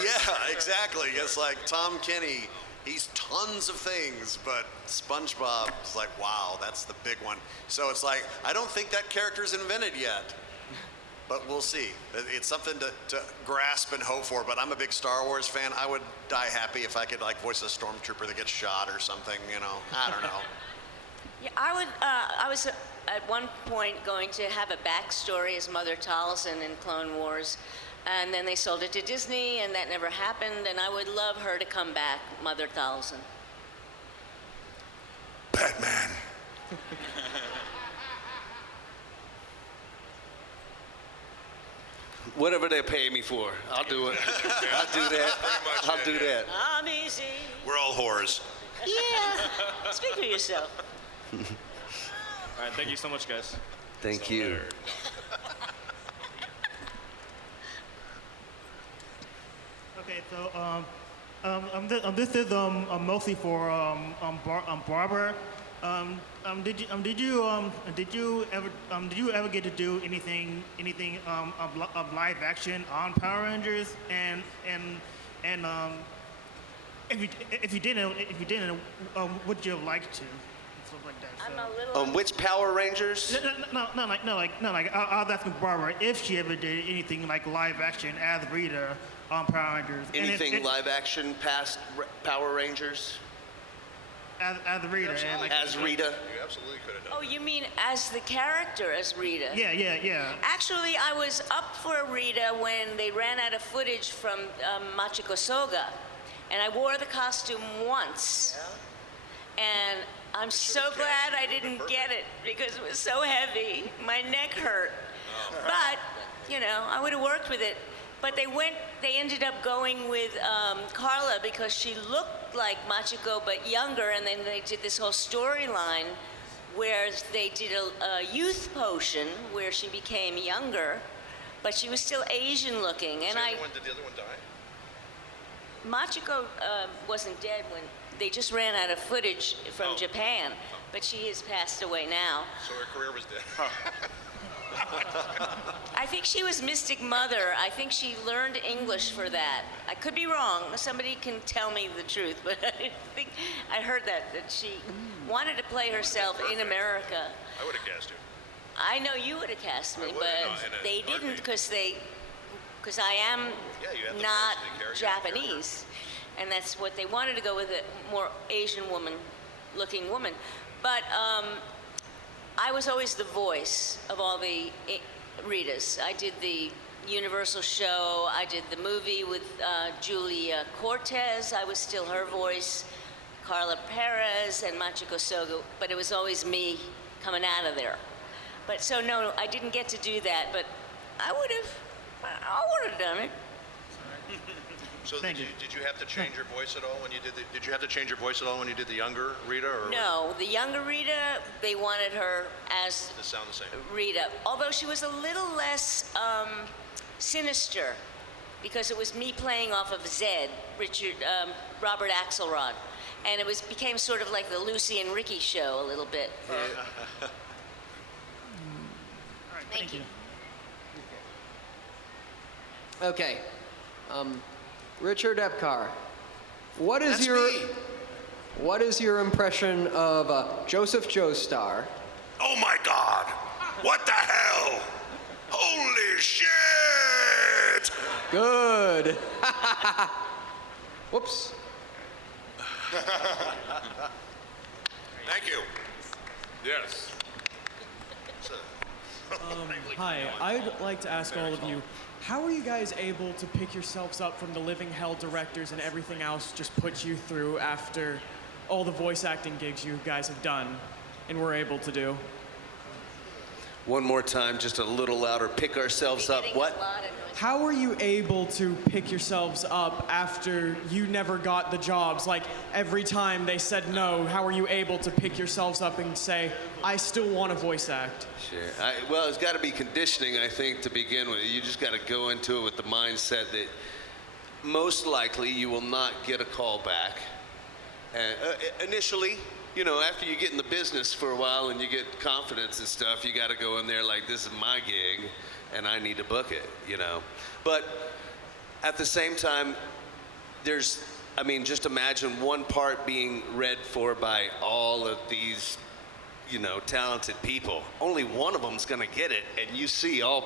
Yeah, exactly. It's like Tom Kenny. He's tons of things, but SpongeBob is like, wow, that's the big one. So it's like, I don't think that character's invented yet, but we'll see. It's something to grasp and hope for, but I'm a big Star Wars fan. I would die happy if I could like voice a stormtrooper that gets shot or something, I don't know. Yeah, I was at one point going to have a backstory as Mother Taliesin in Clone Wars, and then they sold it to Disney, and that never happened, and I would love her to come back, Mother Taliesin. Batman. Whatever they pay me for, I'll do it. I'll do that. I'll do that. I'm easy. We're all whores. Yeah. Speak for yourself. All right, thank you so much, guys. Thank you. Okay, so this is mostly for Barbara. Did you ever get to do anything of live action on Power Rangers? And if you didn't, would you have liked to? Stuff like that. So. Which Power Rangers? No, I was asking Barbara if she ever did anything like live action as Rita on Power Rangers. Anything live action past Power Rangers? As Rita. As Rita? You absolutely could have done. Oh, you mean as the character, as Rita? Yeah. Actually, I was up for Rita when they ran out of footage from Machiko Soga, and I wore the costume once. Yeah? And I'm so glad I didn't get it because it was so heavy. My neck hurt. But, I would have worked with it. But they ended up going with Carla because she looked like Machiko but younger, and then they did this whole storyline where they did a youth potion where she became younger, but she was still Asian looking. And Did the other one die? Machiko wasn't dead when they just ran out of footage from Japan, but she has passed away now. So her career was dead. I think she was Mystic Mother. I think she learned English for that. I could be wrong. Somebody can tell me the truth, but I think I heard that she wanted to play herself in America. I would have cast you. I know you would have cast me, but they didn't because I am not Japanese, and that's what they wanted to go with, a more Asian looking woman. But I was always the voice of all the Ritas. I did the Universal show. I did the movie with Julia Cortez. I was still her voice, Carla Perez and Machiko Sogo, but it was always me coming out of there. But so no, I didn't get to do that, but I would have done it. So did you have to change your voice at all when you did did you have to change your voice at all when you did the younger Rita? Or No, the younger Rita, they wanted her as to sound the same. Rita, although she was a little less sinister because it was me playing off of Zed, Robert Axelrod, and it became sort of like the Lucy and Ricky show a little bit. All right, thank you. Okay. Richard Epcar, what is your impression of Joseph Joestar? Oh my God! What the hell? Holy shit! Good. Whoops. Thank you. Yes. Hi, I'd like to ask all of you, how are you guys able to pick yourselves up from the living hell directors and everything else just put you through after all the voice acting gigs you guys have done and were able to do? One more time, just a little louder. Pick ourselves up. What? How are you able to pick yourselves up after you never got the jobs? Like every time they said no, how are you able to pick yourselves up and say, I still want to voice act? Sure. Well, it's got to be conditioning, I think, to begin with. You just got to go into it with the mindset that most likely you will not get a call back. Initially, you know, after you get in the business for a while and you get confidence and stuff, you got to go in there like, this is my gig and I need to book it, you know. But at the same time, just imagine one part being read for by all of these, you know, talented people. Only one of them's gonna get it, and you see all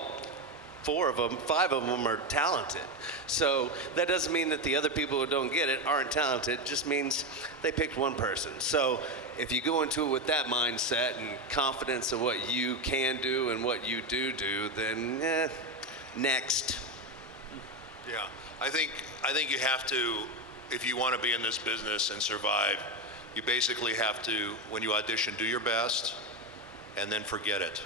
5 of them are talented. So that doesn't mean that the other people who don't get it aren't talented, it just means they picked one person. So if you go into it with that mindset and confidence of what you can do and what you do, then next. Yeah, I think you have to, if you want to be in this business and survive, you basically have to, when you audition, do your best and then forget it.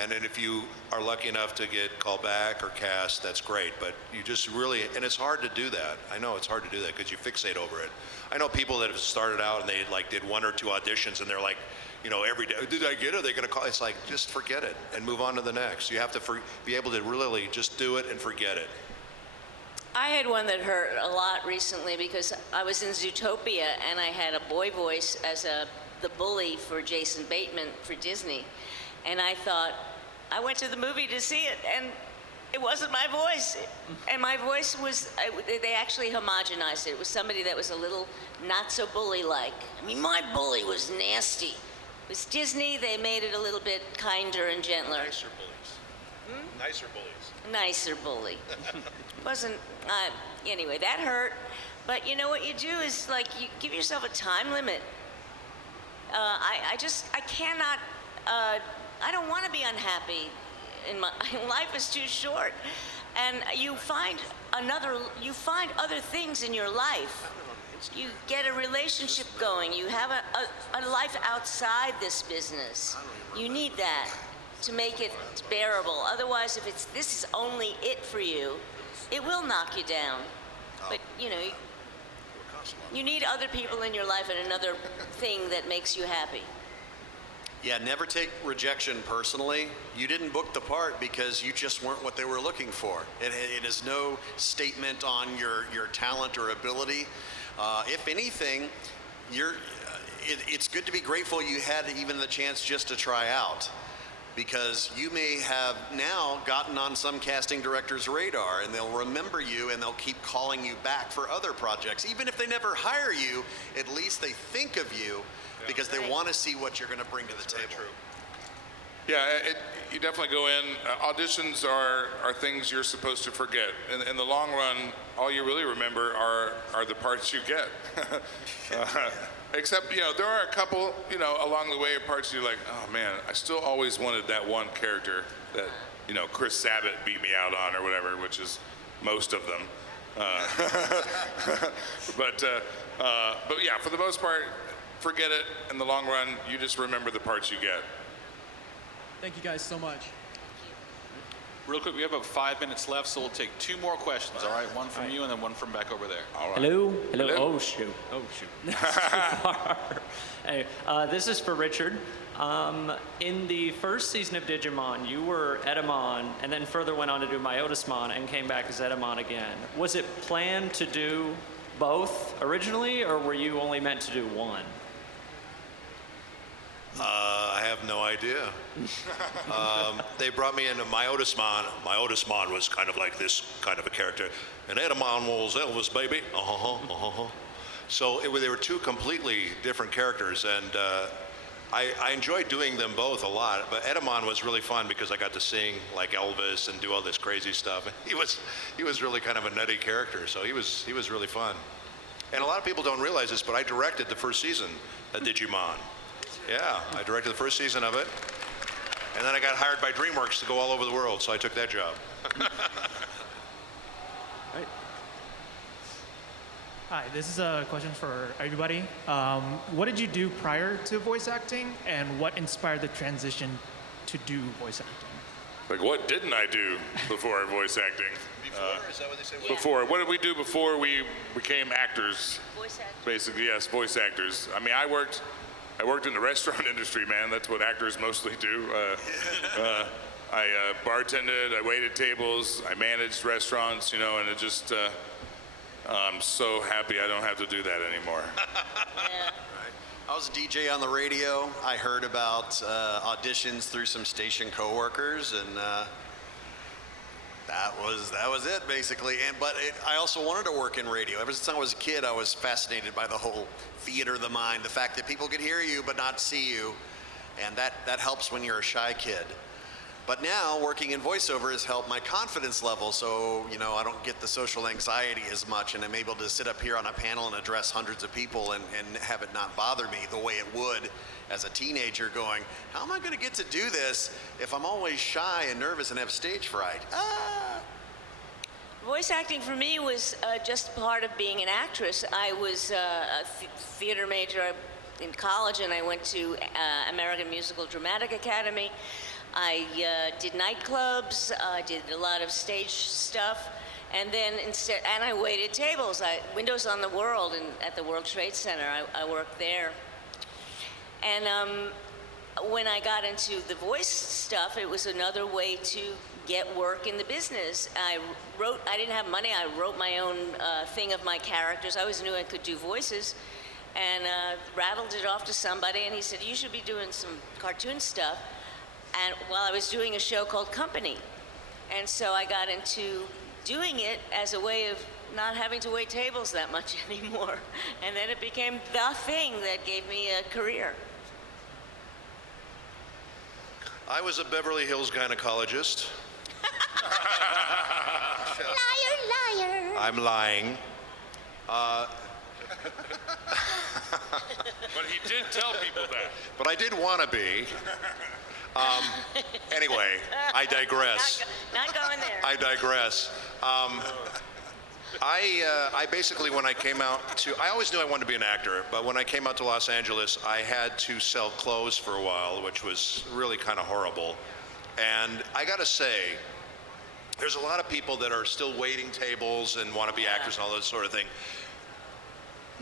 And then if you are lucky enough to get called back or cast, that's great. But you just really, and it's hard to do that. I know it's hard to do that because you fixate over it. I know people that have started out and they like did 1 or 2 auditions and they're like, you know, every day, did I get it? Are they going to call? It's like, just forget it and move on to the next. You have to be able to really just do it and forget it. I had one that hurt a lot recently because I was in Zootopia and I had a boy voice as the bully for Jason Bateman for Disney. And I thought, I went to the movie to see it and it wasn't my voice. And my voice was, they actually homogenized it. It was somebody that was a little not so bully-like. I mean, my bully was nasty. It was Disney, they made it a little bit kinder and gentler. Nicer bullies. Nicer bullies. Nicer bully. Wasn't, anyway, that hurt. But you know what you do is like, you give yourself a time limit. I cannot, I don't want to be unhappy. Life is too short. And you find other things in your life. You get a relationship going. You have a life outside this business. You need that to make it bearable. Otherwise, if this is only it for you, it will knock you down. But, you know, you need other people in your life and another thing that makes you happy. Yeah, never take rejection personally. You didn't book the part because you just weren't what they were looking for. It is no statement on your talent or ability. If anything, it's good to be grateful you had even the chance just to try out, because you may have now gotten on some casting director's radar and they'll remember you and they'll keep calling you back for other projects. Even if they never hire you, at least they think of you because they want to see what you're going to bring to the table. Yeah, you definitely go in. Auditions are things you're supposed to forget. In the long run, all you really remember are the parts you get. Except, you know, there are a couple, you know, along the way of parts you're like, oh man, I still always wanted that one character that, you know, Chris Sabat beat me out on or whatever, which is most of them. But yeah, for the most part, forget it. In the long run, you just remember the parts you get. Thank you guys so much. Real quick, we have about 5 minutes left, so we'll take 2 more questions, all right? One from you and then one from back over there. All right. Hello? Oh, shoot. Hey, this is for Richard. In the first season of Digimon, you were Edamon, and then further went on to do Myotismon and came back as Edamon again. Was it planned to do both originally, or were you only meant to do one? I have no idea. They brought me into Myotismon. Myotismon was kind of like this kind of a character. And Edamon was Elvis, baby. So they were two completely different characters, and I enjoyed doing them both a lot. But Edamon was really fun because I got to sing like Elvis and do all this crazy stuff. He was really kind of a nutty character, so he was really fun. And a lot of people don't realize this, but I directed the first season of Digimon. Yeah, I directed the first season of it, and then I got hired by DreamWorks to go all over the world, so I took that job. Right. Hi, this is a question for everybody. What did you do prior to voice acting, and what inspired the transition to do voice acting? Like, what didn't I do before voice acting? Before? Is that what they say? Before. What did we do before we became actors? Voice actors. Basically, yes, voice actors. I mean, I worked in the restaurant industry, man. That's what actors mostly do. I bartended, I waited tables, I managed restaurants, you know, and it just, I'm so happy I don't have to do that anymore. I was a DJ on the radio. I heard about auditions through some station coworkers, and that was it basically. I also wanted to work in radio. Ever since I was a kid, I was fascinated by the whole theater of the mind, the fact that people could hear you but not see you, and that helps when you're a shy kid. But now working in voiceover has helped my confidence level, so you know I don't get the social anxiety as much, and I'm able to sit up here on a panel and address hundreds of people and have it not bother me the way it would as a teenager, going, how am I going to get to do this if I'm always shy and nervous and have stage fright? Voice acting for me was just part of being an actress. I was a theater major in college, and I went to American Musical Dramatic Academy. I did nightclubs, I did a lot of stage stuff, and then and I waited tables. Windows on the World at the World Trade Center, I worked there. And when I got into the voice stuff, it was another way to get work in the business. I didn't have money, I wrote my own thing of my characters. I always knew I could do voices, and rattled it off to somebody, and he said, you should be doing some cartoon stuff. And while I was doing a show called Company. And so I got into doing it as a way of not having to wait tables that much anymore. And then it became the thing that gave me a career. I was a Beverly Hills gynecologist. Liar. I'm lying. But he did tell people that. But I did want to be. Anyway, I digress. Not going there. I digress. I basically, when I came out I always knew I wanted to be an actor, but when I came out to Los Angeles, I had to sell clothes for a while, which was really kind of horrible. And I gotta say, there's a lot of people that are still waiting tables and want to be actors and all that sort of thing.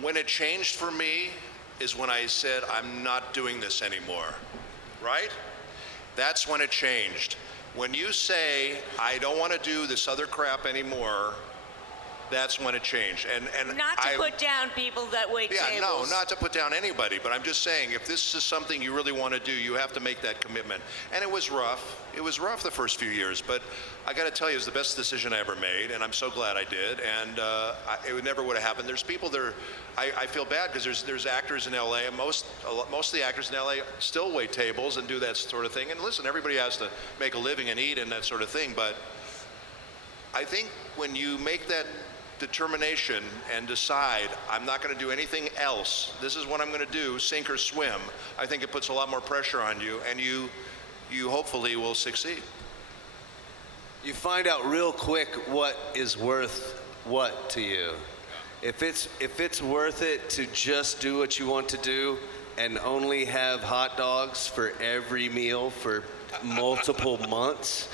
When it changed for me is when I said, I'm not doing this anymore, right? That's when it changed. When you say, I don't want to do this other crap anymore, that's when it changed. And Not to put down people that wait yeah, tables. no, not to put down anybody, but I'm just saying, if this is something you really want to do, you have to make that commitment. And it was rough. It was rough the first few years, but I got to tell you, it was the best decision I ever made, and I'm so glad I did. And it never would have happened. There's people that I feel bad because there's actors in LA, and most of the actors in LA still wait tables and do that sort of thing. And listen, everybody has to make a living and eat and that sort of thing, but I think when you make that determination and decide, I'm not going to do anything else, this is what I'm going to do, sink or swim, I think it puts a lot more pressure on you, and you hopefully will succeed. You find out real quick what is worth what to you. If it's worth it to just do what you want to do and only have hot dogs for every meal for multiple months,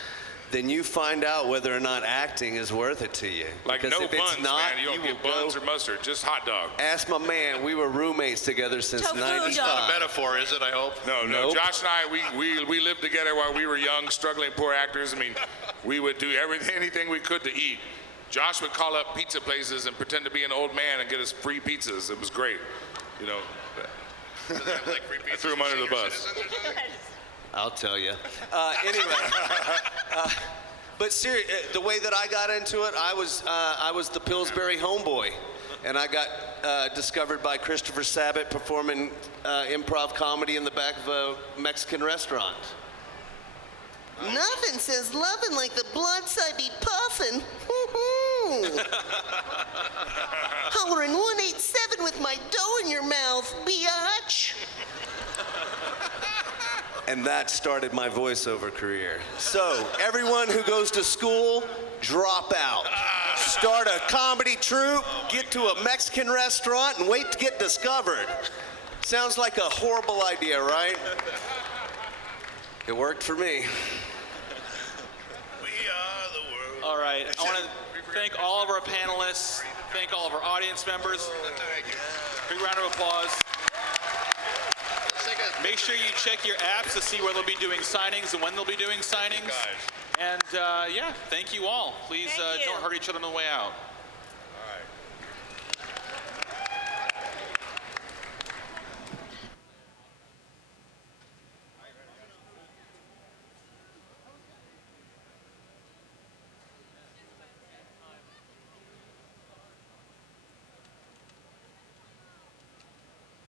then you find out whether or not acting is worth it to you. Like Because no if it's buns, not, man. You don't will get buns or mustard, just hot dog. Ask my man. We were roommates together since That's not a 95. metaphor, is it, I hope? No, Nope. Josh and I, we lived together while we were young, struggling poor actors. I mean, we would do anything we could to eat. Josh would call up pizza places and pretend to be an old man and get us free pizzas. It was great, you know. I threw him under the bus. I'll tell you. Anyway, but seriously, the way that I got into it, I was the Pillsbury homeboy, and I got discovered by Christopher Sabat performing improv comedy in the back of a Mexican restaurant. Nothing says loving like the blunts I be puffin'. Hollering 187 with my dough in your mouth, biatch. And that started my voiceover career. So, everyone who goes to school, drop out. Start a comedy troupe, get to a Mexican restaurant, and wait to get discovered. Sounds like a horrible idea, right? It worked for me. All right, I want to thank all of our panelists, thank all of our audience members. Big round of applause. Make sure you check your apps to see where they'll be doing signings and when they'll be doing signings. And yeah, thank you all. Please don't hurt each other on the way out.